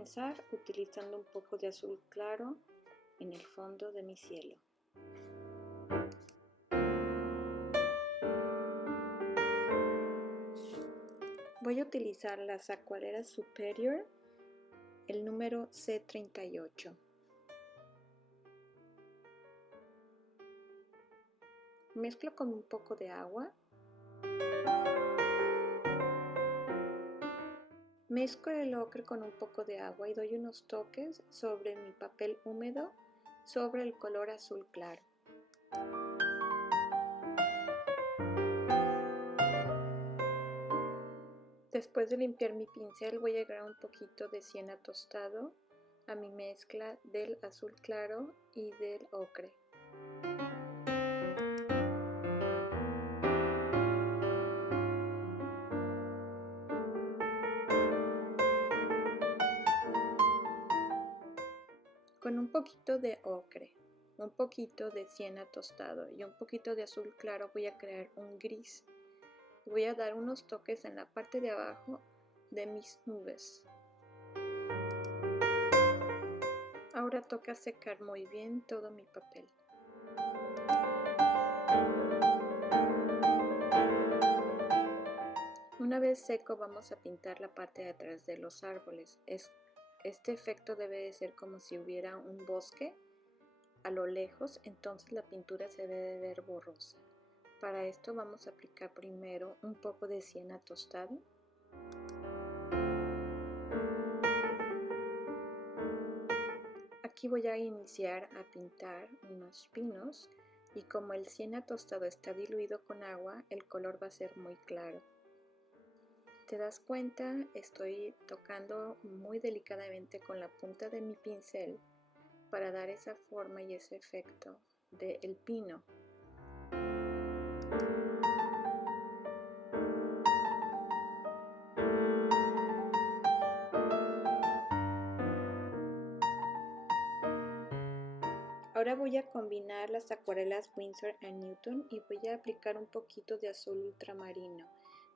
comenzar utilizando un poco de azul claro en el fondo de mi cielo. Voy a utilizar las acuarelas Superior, el número C38. Mezclo con un poco de agua. Mezclo el ocre con un poco de agua y doy unos toques sobre mi papel húmedo sobre el color azul claro. Después de limpiar mi pincel voy a agregar un poquito de siena tostado a mi mezcla del azul claro y del ocre. Con un poquito de ocre, un poquito de siena tostado y un poquito de azul claro voy a crear un gris. Voy a dar unos toques en la parte de abajo de mis nubes. Ahora toca secar muy bien todo mi papel. Una vez seco vamos a pintar la parte de atrás de los árboles. Este efecto debe de ser como si hubiera un bosque a lo lejos, entonces la pintura se debe de ver borrosa. Para esto vamos a aplicar primero un poco de siena tostado. Aquí voy a iniciar a pintar unos pinos y como el siena tostado está diluido con agua, el color va a ser muy claro. ¿Te das cuenta? Estoy tocando muy delicadamente con la punta de mi pincel para dar esa forma y ese efecto del pino. Ahora voy a combinar las acuarelas Winsor & Newton y voy a aplicar un poquito de azul ultramarino.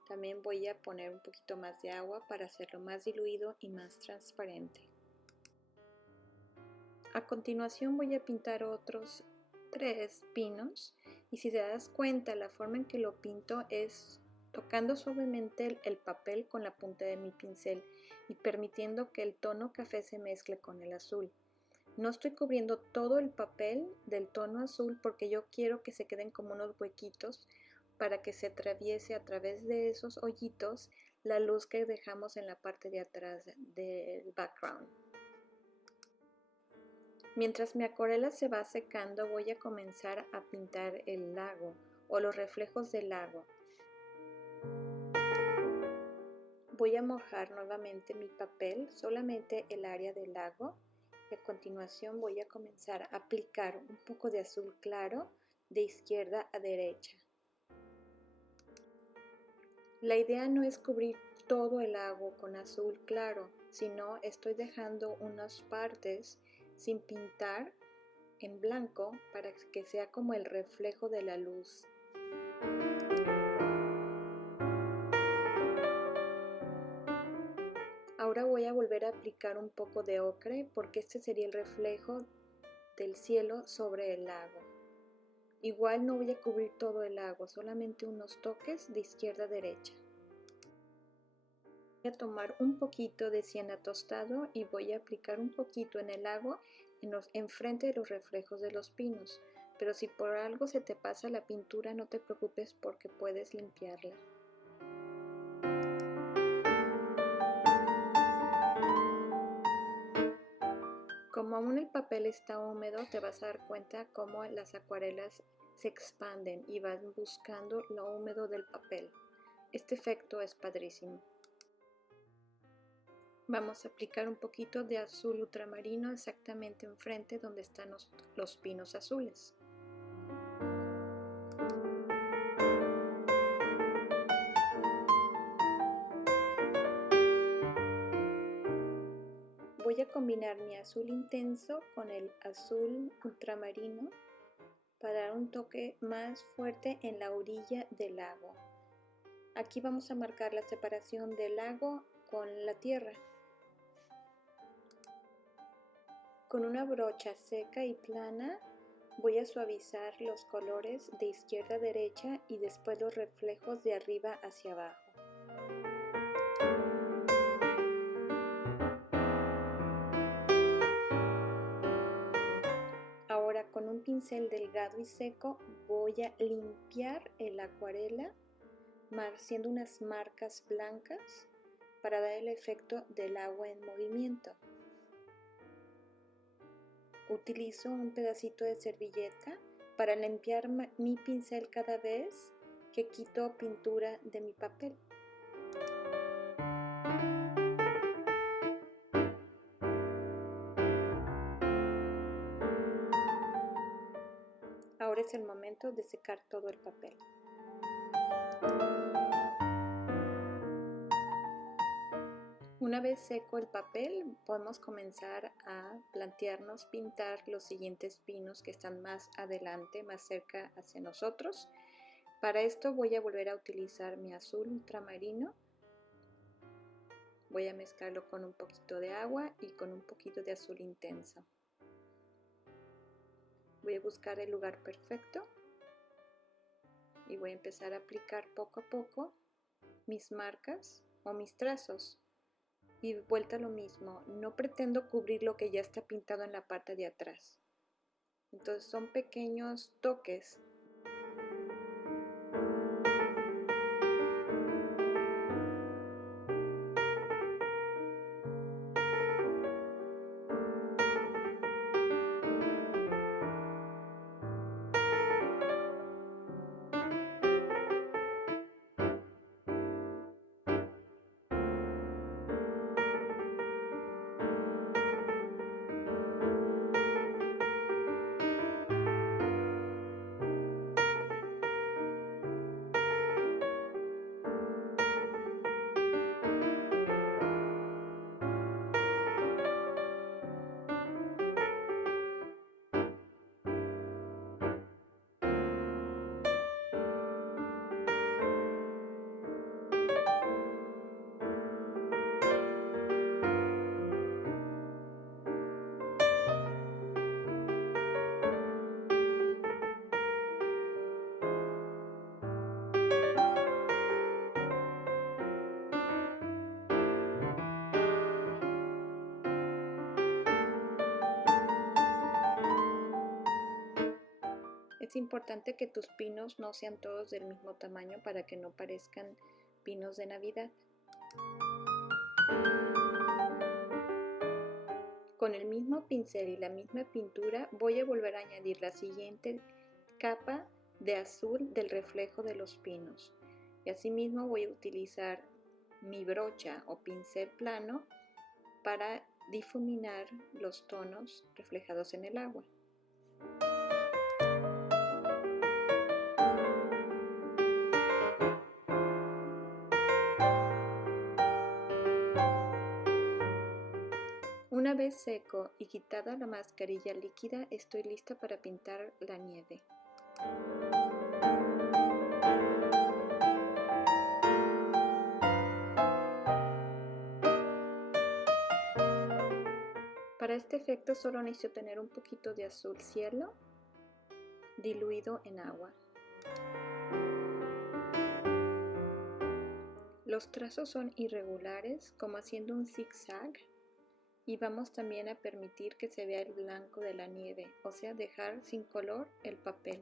También voy a poner un poquito más de agua para hacerlo más diluido y más transparente. A continuación voy a pintar otros 3 pinos y si te das cuenta la forma en que lo pinto es tocando suavemente el papel con la punta de mi pincel y permitiendo que el tono café se mezcle con el azul. No estoy cubriendo todo el papel del tono azul porque yo quiero que se queden como unos huequitos para que se atraviese a través de esos hoyitos la luz que dejamos en la parte de atrás del background. Mientras mi acuarela se va secando voy a comenzar a pintar el lago o los reflejos del lago. Voy a mojar nuevamente mi papel, solamente el área del lago. Y a continuación voy a comenzar a aplicar un poco de azul claro de izquierda a derecha. La idea no es cubrir todo el lago con azul claro, sino estoy dejando unas partes sin pintar en blanco para que sea como el reflejo de la luz. Ahora voy a volver a aplicar un poco de ocre porque este sería el reflejo del cielo sobre el lago. Igual no voy a cubrir todo el lago, solamente unos toques de izquierda a derecha. Voy a tomar un poquito de siena tostado y voy a aplicar un poquito en el lago enfrente de los reflejos de los pinos. Pero si por algo se te pasa la pintura, no te preocupes porque puedes limpiarla. Como aún el papel está húmedo, te vas a dar cuenta cómo las acuarelas se expanden y van buscando lo húmedo del papel. Este efecto es padrísimo. Vamos a aplicar un poquito de azul ultramarino exactamente enfrente donde están los pinos azules. Voy a combinar mi azul intenso con el azul ultramarino para dar un toque más fuerte en la orilla del lago. Aquí vamos a marcar la separación del lago con la tierra. Con una brocha seca y plana voy a suavizar los colores de izquierda a derecha y después los reflejos de arriba hacia abajo. Ahora con un pincel delgado y seco voy a limpiar el acuarela haciendo unas marcas blancas para dar el efecto del agua en movimiento. Utilizo un pedacito de servilleta para limpiar mi pincel cada vez que quito pintura de mi papel. Ahora es el momento de secar todo el papel. Una vez seco el papel, podemos comenzar a plantearnos pintar los siguientes pinos que están más adelante, más cerca hacia nosotros. Para esto voy a volver a utilizar mi azul ultramarino. Voy a mezclarlo con un poquito de agua y con un poquito de azul intenso. Voy a buscar el lugar perfecto y voy a empezar a aplicar poco a poco mis marcas o mis trazos. Y vuelta a lo mismo, no pretendo cubrir lo que ya está pintado en la parte de atrás. Entonces son pequeños toques. Es importante que tus pinos no sean todos del mismo tamaño para que no parezcan pinos de Navidad. Con el mismo pincel y la misma pintura voy a volver a añadir la siguiente capa de azul del reflejo de los pinos. Y asimismo voy a utilizar mi brocha o pincel plano para difuminar los tonos reflejados en el agua. Una vez seco y quitada la mascarilla líquida, estoy lista para pintar la nieve. Para este efecto solo necesito tener un poquito de azul cielo diluido en agua. Los trazos son irregulares, como haciendo un zigzag, y vamos también a permitir que se vea el blanco de la nieve, o sea, dejar sin color el papel.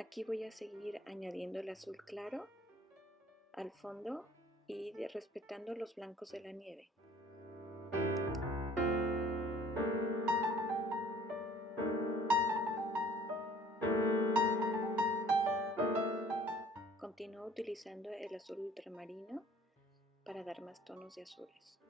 Aquí voy a seguir añadiendo el azul claro al fondo y respetando los blancos de la nieve. Continúo utilizando el azul ultramarino para dar más tonos de azules.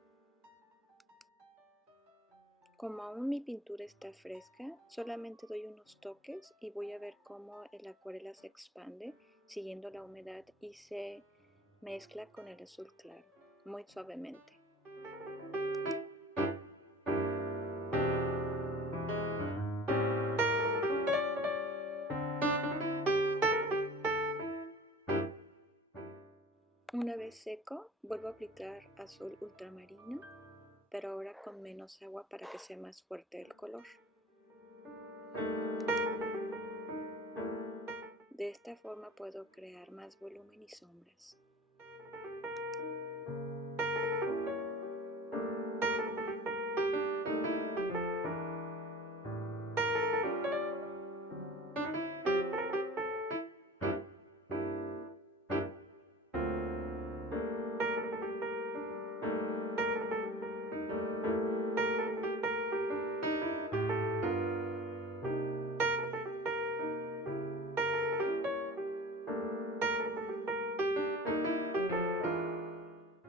Como aún mi pintura está fresca, solamente doy unos toques y voy a ver cómo el acuarela se expande siguiendo la humedad y se mezcla con el azul claro, muy suavemente. Una vez es seco, vuelvo a aplicar azul ultramarino, pero ahora con menos agua para que sea más fuerte el color. De esta forma puedo crear más volumen y sombras.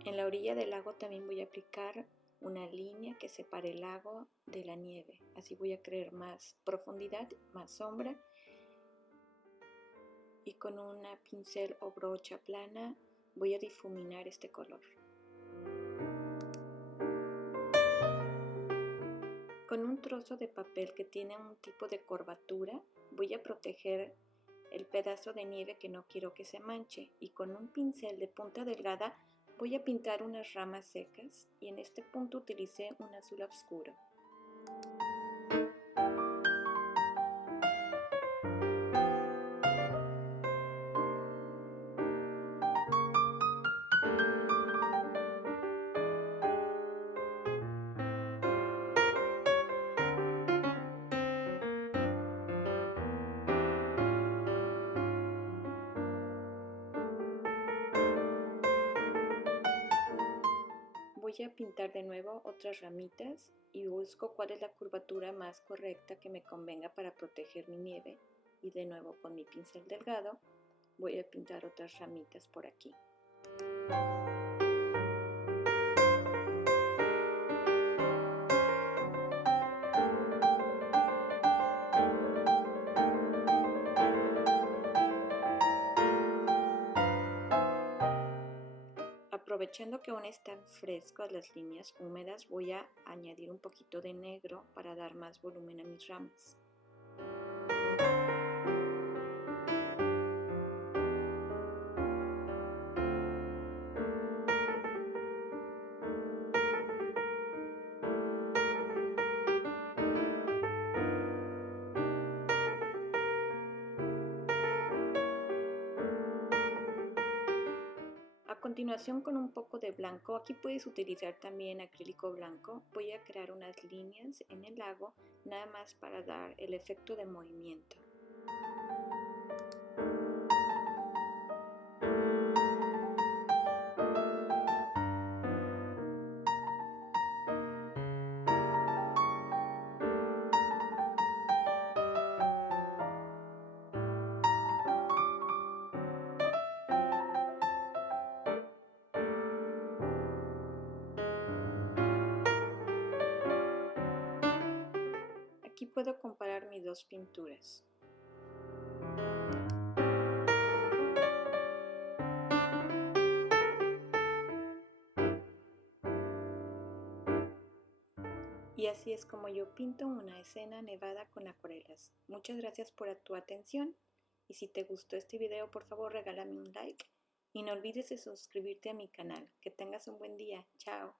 En la orilla del lago también voy a aplicar una línea que separe el lago de la nieve. Así voy a crear más profundidad, más sombra. Y con una pincel o brocha plana voy a difuminar este color. Con un trozo de papel que tiene un tipo de curvatura voy a proteger el pedazo de nieve que no quiero que se manche, y con un pincel de punta delgada voy a pintar unas ramas secas, y en este punto utilicé un azul oscuro. Voy a pintar de nuevo otras ramitas y busco cuál es la curvatura más correcta que me convenga para proteger mi nieve, y de nuevo con mi pincel delgado voy a pintar otras ramitas por aquí. Aprovechando que aún están frescas las líneas húmedas, voy a añadir un poquito de negro para dar más volumen a mis ramas. A continuación, con un poco de blanco, aquí puedes utilizar también acrílico blanco, voy a crear unas líneas en el lago, nada más para dar el efecto de movimiento. Aquí puedo comparar mis dos pinturas. Y así es como yo pinto una escena nevada con acuarelas. Muchas gracias por tu atención, y si te gustó este video, por favor regálame un like y no olvides de suscribirte a mi canal. Que tengas un buen día. Chao.